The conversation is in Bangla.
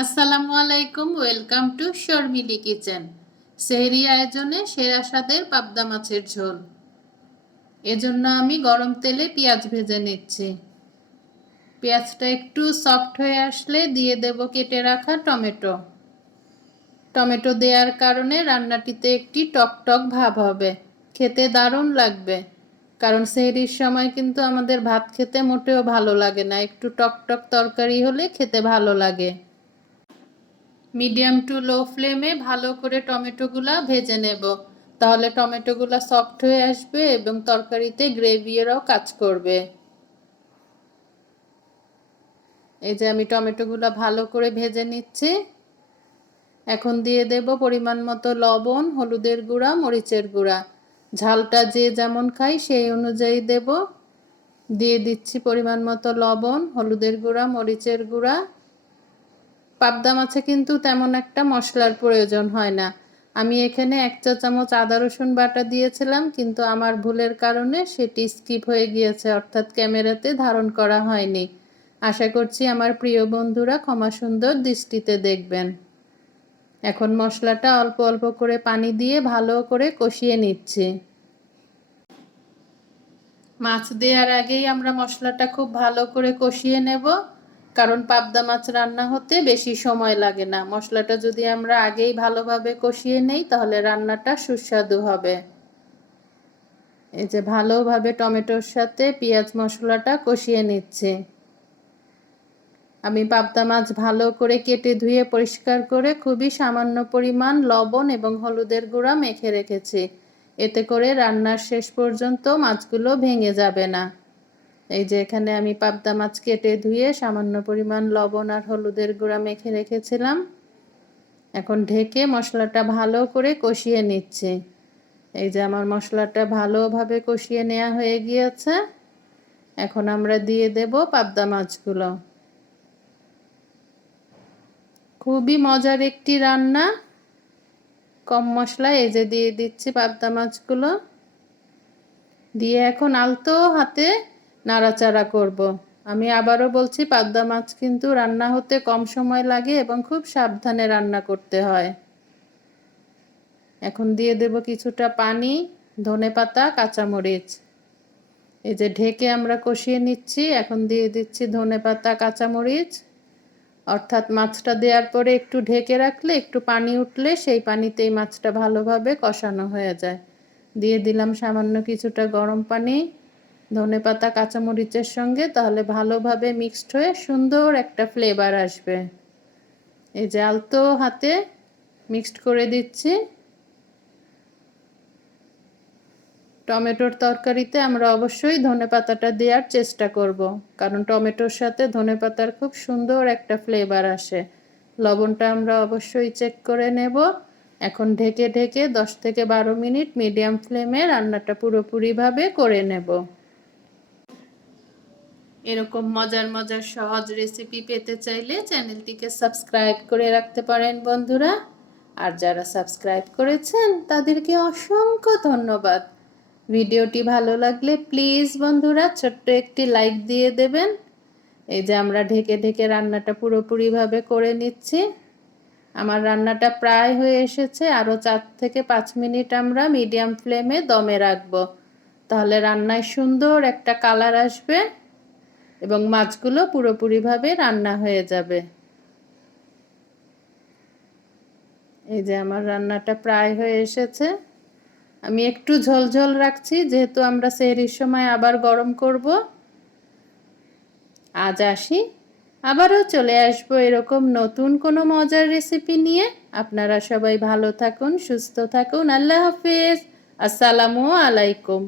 আসসালামু আলাইকুম, ওয়েলকাম টু শর্মিলি কিচেন। সেহরি আয়োজনে সেরা স্বাদের পাবদা মাছের ঝোল। এজন্য আমি গরম তেলে পেঁয়াজ ভেজে নিচ্ছি। পেঁয়াজটা একটু সফট হয়ে আসলে দিয়ে দেব কেটে রাখা টমেটো। টমেটো দেওয়ার কারণে রান্নাটিতে একটি টকটক ভাব হবে, খেতে দারুণ লাগবে। কারণ সেহরির সময় কিন্তু আমাদের ভাত খেতে মোটেও ভালো লাগে না, একটু টকটক তরকারি হলে খেতে ভালো লাগে। মিডিয়াম টু লো ফ্লেমে ভালো করে টমেটোগুলা ভেজে নেব, তাহলে টমেটোগুলা সফট হয়ে আসবে এবং তরকারিতে গ্রেভিরও কাজ করবে। এই যে আমি টমেটোগুলা ভালো করে ভেজে নিচ্ছি। এখন দিয়ে দেব পরিমাণ মতো লবণ, হলুদের গুঁড়া, মরিচের গুঁড়া। ঝালটা যে যেমন খায় সেই অনুযায়ী দেব। দিয়ে দিচ্ছি পরিমাণ মতো লবণ, হলুদের গুঁড়া, মরিচের গুঁড়া। পাবদা মাছে কিন্তু তেমন একটা মশলার প্রয়োজন হয় না। আমি এখানে 1 চা চামচ আদা রসুন বাটা দিয়েছিলাম, কিন্তু আমার ভুলের কারণে সেটি স্কিপ হয়ে গিয়েছে, অর্থাৎ ক্যামেরাতে ধারণ করা হয়নি। আশা করছি আমার প্রিয় বন্ধুরা ক্ষমা সুন্দর দৃষ্টিতে দেখবেন। এখন মশলাটা অল্প অল্প করে পানি দিয়ে ভালো করে কষিয়ে নিচ্ছি। মাছ দেওয়ার আগেই আমরা মশলাটা খুব ভালো করে কষিয়ে নেব, কারণ পাবদা মাছ রান্না হতে বেশি সময় লাগে না। মশলাটা যদি আমরা আগেই ভালোভাবে কষিয়ে নেই তাহলে রান্নাটা সুস্বাদু হবে। এই যে ভালোভাবে টমেটোর সাথে পেঁয়াজ মশলাটা কষিয়ে নিচ্ছি। আমি পাবদা মাছ ভালো করে কেটে ধুয়ে পরিষ্কার করে খুবই সামান্য পরিমাণ লবণ এবং হলুদের গুঁড়া মেখে রেখেছি। এতে করে রান্নার শেষ পর্যন্ত মাছগুলো ভেঙে যাবে না। এই যে এখানে আমি পাবদা মাছ কেটে ধুয়ে সামান্য পরিমাণ লবণ আর হলুদের গুঁড়া মেখে রেখেছিলাম। এখন ঢেকে মশলাটা ভালো করে কষিয়ে নিচ্ছি। এই যে আমার মশলাটা ভালোভাবে কষিয়ে নেওয়া হয়ে গিয়েছে। এখন আমরা দিয়ে দেব পাবদা মাছগুলো। খুবই মজার একটি রান্না, কম মশলায়। এই যে দিয়ে দিচ্ছি পাবদা মাছগুলো, দিয়ে এখন আলতো হাতে নাড়াচাড়া করব। আমি আবারও বলছি, পাবদা মাছ কিন্তু রান্না হতে কম সময় লাগে এবং খুব সাবধানে রান্না করতে হয়। এখন দিয়ে দেব কিছুটা পানি, ধনেপাতা, কাঁচামরিচ। এই যে ঢেকে আমরা কষিয়ে নিচ্ছি। এখন দিয়ে দিচ্ছি ধনেপাতা, কাঁচামরিচ। অর্থাৎ মাছটা দেওয়ার পরে একটু ঢেকে রাখলে একটু পানি উঠলে সেই পানিতেই মাছটা ভালোভাবে কষানো হয়ে যায়। দিয়ে দিলাম সামান্য কিছুটা গরম পানি ধনেপাতা কাঁচামরিচের সঙ্গে, তাহলে ভালোভাবে মিক্সড হয়ে সুন্দর একটা ফ্লেভার আসবে। এই যে আলতো হাতে মিক্সড করে দিচ্ছি। টমেটোর তরকারিতে আমরা অবশ্যই ধনেপাতাটা দেওয়ার চেষ্টা করব, কারণ টমেটোর সাথে ধনেপাতার খুব সুন্দর একটা ফ্লেভার আসে। লবণটা আমরা অবশ্যই চেক করে নেব। এখন ঢেকে ঢেকে 10 থেকে 12 মিনিট মিডিয়াম ফ্লেমে রান্নাটা পুরোপুরিভাবে করে নেব। এরকম মজার মজার সহজ রেসিপি পেতে চাইলে চ্যানেলটিকে সাবস্ক্রাইব করে রাখতে পারেন বন্ধুরা। আর যারা সাবস্ক্রাইব করেছেন তাদেরকে অসংখ্য ধন্যবাদ। ভিডিওটি ভালো লাগলে প্লিজ বন্ধুরা ছোট্ট একটি লাইক দিয়ে দেবেন। এই যে আমরা ঢেকে ঢেকে রান্নাটা পুরোপুরিভাবে করে নিচ্ছি। আমার রান্নাটা প্রায় হয়ে এসেছে, আরও 4 থেকে 5 মিনিট আমরা মিডিয়াম ফ্লেমে দমে রাখবো, তাহলে রান্নায় সুন্দর একটা কালার আসবে এবং মাছগুলো পুরোপুরিভাবে রান্না হয়ে যাবে। এই যে আমার রান্নাটা প্রায় হয়ে এসেছে। আমি একটু ঝোল ঝোল রাখছি, যেহেতু আমরা সেহরির সময় আবার গরম করব। আজ আসি, আবারও চলে আসবো এরকম নতুন কোনো মজার রেসিপি নিয়ে। আপনারা সবাই ভালো থাকুন, সুস্থ থাকুন। আল্লাহ হাফেজ। আসসালামু আলাইকুম।